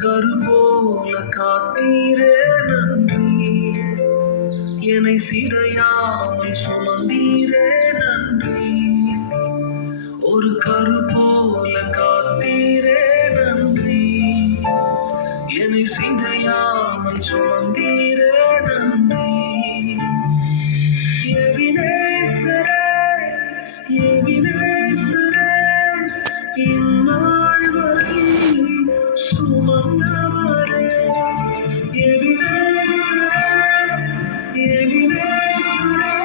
கரு போல காத்தீரே நன்றி, என்னை சிதையாமல் சுமந்தீரே நன்றி. ஒரு கரு போல காத்தீரே நன்றி, என்னை சிதையாமல் சுமந்தீரே நன்றி. எபினேசரே, எபினேசரே, இந்நாள் வரை சுமந்தவரே. எபினேசரே, எபினேசரே,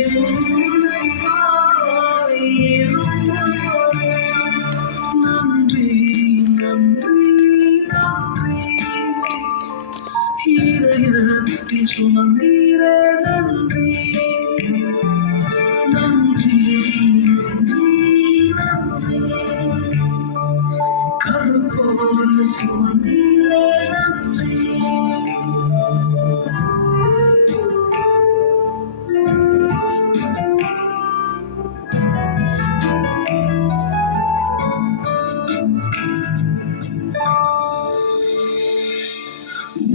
என்னை தாய் இருந்தவரே. நன்றி, நன்றி, நன்றி. இதயத்தில் சுமந்தீரே நன்றி, நன்றி, நன்றி, நன்றி. கரு போல சுமந்தீரே நன்றி.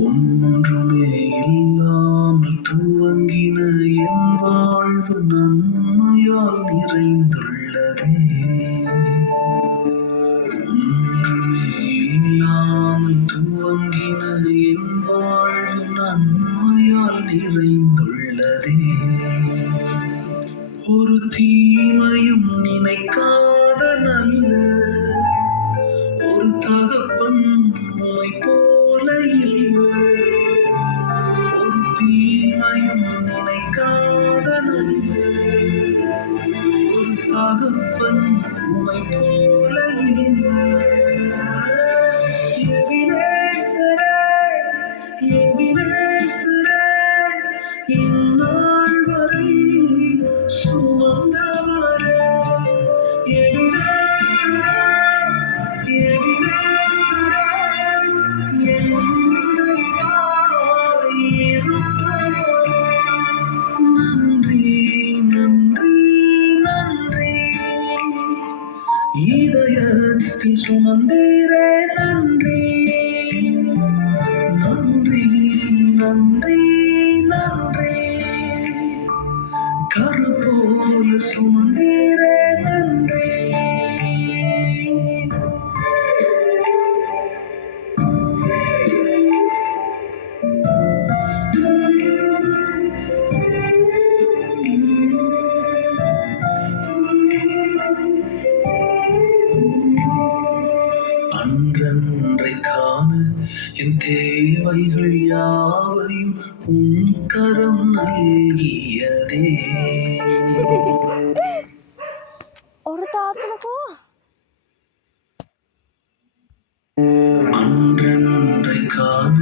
ஒன்றுமே இல்லாமல் துவங்கின என் வாழ்வு நன்மையால் நிறைந்துள்ளதே. ஒன்றுமே இல்லாமல் துவங்கின என் வாழ்வு நன்மையால் நிறைந்துள்ளதே. ஒரு தீமையும் நினைக்காத நல்ல ஒரு தகப்பன் உம்மை போல இல்லை. ஒரு தீமையும் நினைக்காத நல்ல ஒரு தகப்பன் உம்மை போல இல்லை. எபினேசரே, எபினேசரே, இந்நாள் வரை சுமந்தவரே. எபினேசரே, எபினேசரே, என்னை தாய் இருந்தவரே. நன்றி, நன்றி, நன்றி. இதயத்தில் சுமந்தீரே நன்றி, நன்றி, நன்றி, நன்றி. கரு போல சுமந்தீரே நன்றி. அன்றன்றை காண என் தேவைகள் யாவையும் உன் கரம் நல்கியதே. அன்றன்றை காண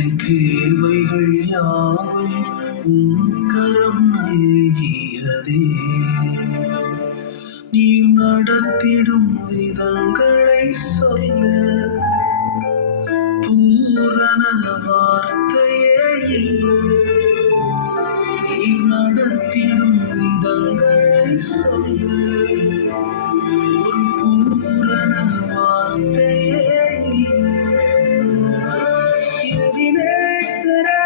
என் தேவைகள் யாவையும் உன் கரம் நல்கியதே. நீர் நடத்திடும் விதங்களை சொல்ல பூரண வார்த்தையே இல்லை. நீர் நடத்திடும் விதங்களை சொல்ல ஒரு பூரண வார்த்தையே இல்லை. எபினேசரே,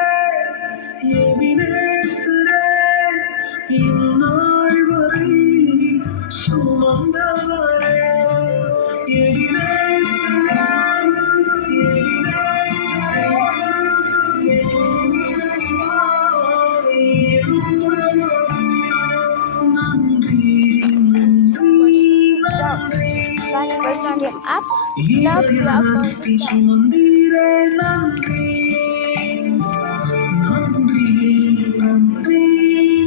எபினேசரே, இந்நாள் வரை சுமந்தவரே. எபினேசரே, எபினேசரே, என்னை தாய் இருந்தவரே. நன்றி, நன்றி, நன்றி. இதயத்தில் சுமந்தீரே நன்றி, நன்றி, நன்றி,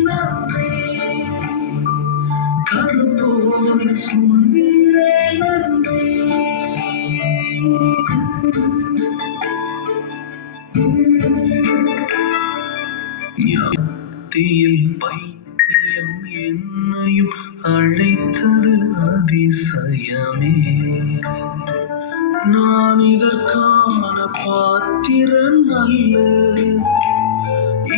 நன்றி. கரு போல சுமந்தீரே நன்றி. ஞானத்தில் பைத்தியம் என்னையும் அழைத்தது அதிசயமே. நான் இதற்கான பாத்திரன் அல்ல,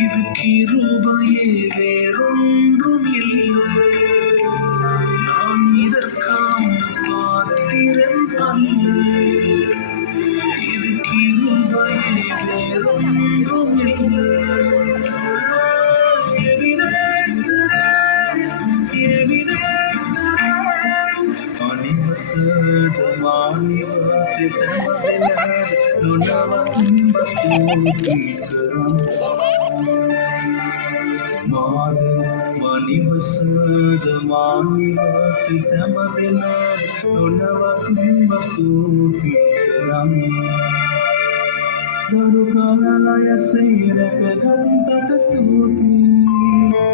இது கிருபையே வேறொன்றும் இல்லை. நான் இதற்கான பாத்திரன் அல்ல, නැද නොනවතින්ම ස්තුති කරම් මාද මනිවසද මානිවසි සැමදෙන නොනවතින්ම ස්තුති කරම් දරු කාලයසේ රැකගත්තට ස්තුතියි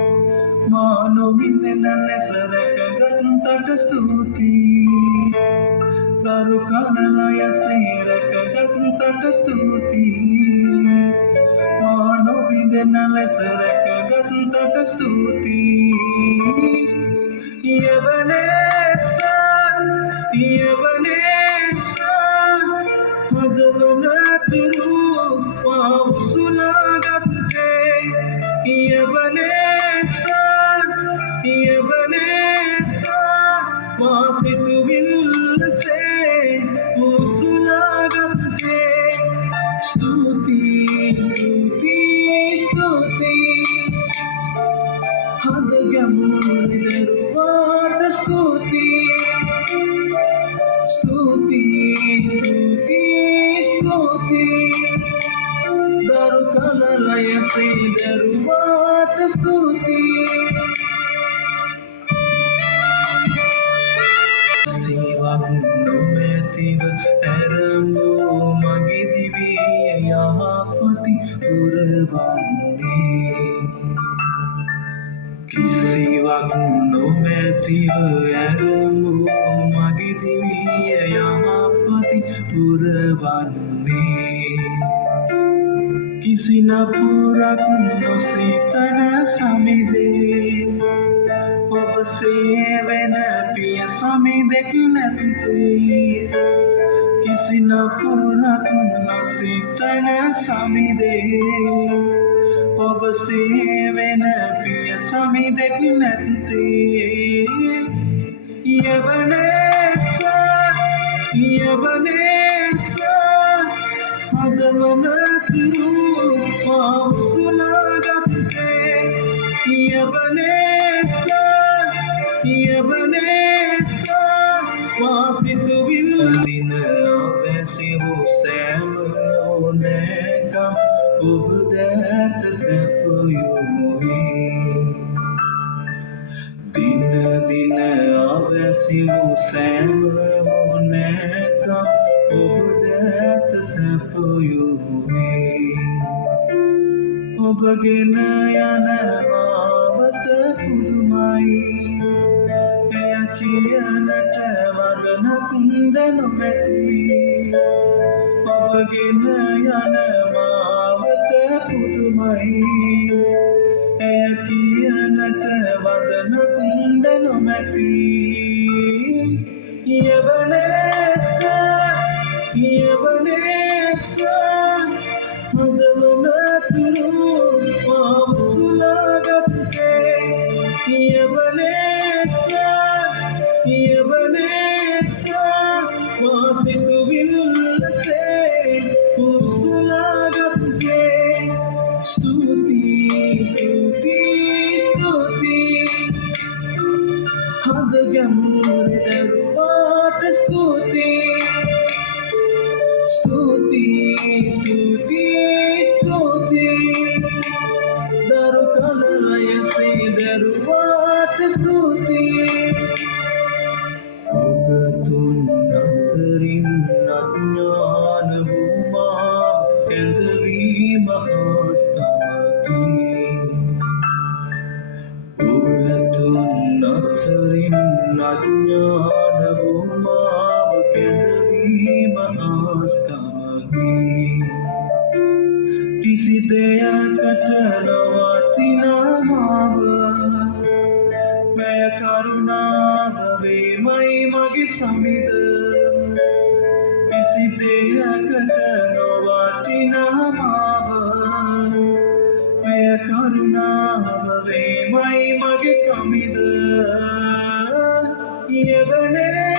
මා නොවිඳෙන ලෙස රැකගත්තට ස්තුතියි දරු කාලයසේ රැකගත්තට ස්තුතියි මා නොවිඳෙන ලෙස රැකගත්තට ස්තුතියි යවනේසා හදවනතුරු මා උසුලාගත්තේ යවනේසා මා සිතුවිල්ලසේ උසුලාගත්තේ ස්තුතියි හද ගැඹුරු දරුවාට ස්තුතියි දරු කලලයසේ දරුවාට ස්තුතියි සීවක් නොමැතිව ඇරඹූ මගේ දිවිය යහපති පුරවන්නේ කිසිවක් නොමැතිව ඇරඹූ මගේ දිවිය යහපති පුරවන්නේ කිසි නපුරක් නොසිතන සමිදේ ඔබ සේවන පිය සමිදෙක් නැත්තේ කිසි නපුරක් නොසිතන සමිදේ ඔබ සේවන පිය සමිදෙක් නැත්තේ යවනේසා හදවනතුරු මා උසුලාගත්තේ යවනේසා මා සිතුවිල්ලින අවැසිවූ සෑම ඕනෑකම් ඔබ දැත සැපයුවේ දින දින අවැසිවූ සෑම ඕනෑකම් ඔබ දැත සැපයුවේ ඔබගෙන යන මාවත පුදුමයි එය කියනට වදනක් දැනුමැති ඔබගෙන යන මාවත පුදුමයි එය කියනට වදනක් දැනුමැති යවනේසා හදවනතුරු මා උසුලාගත්තේ යවනේසා මා සිතුවිල්ලසේ උසුලාගත්තේ ස්තුතියි හද ගැඹුරු දරුවාට ස්තුතියි දරු කලයසේ දරුවාට ස්තුතියි ඔබතුන් අතරින් අඥාන වූමා කැඳවීම හාස්කමකි ඔබතුන් අතරින් අඥාන වූමා කැඳවීම හාස්කමකි කිසි දෙයකට නොවටිනා මාව මෙය කරුණාව වේමයි මගේ සමිද කිසි දෙයකට නොවටිනා මාව මෙය කරුණාව වේමයි මගේ සමිද යවනේ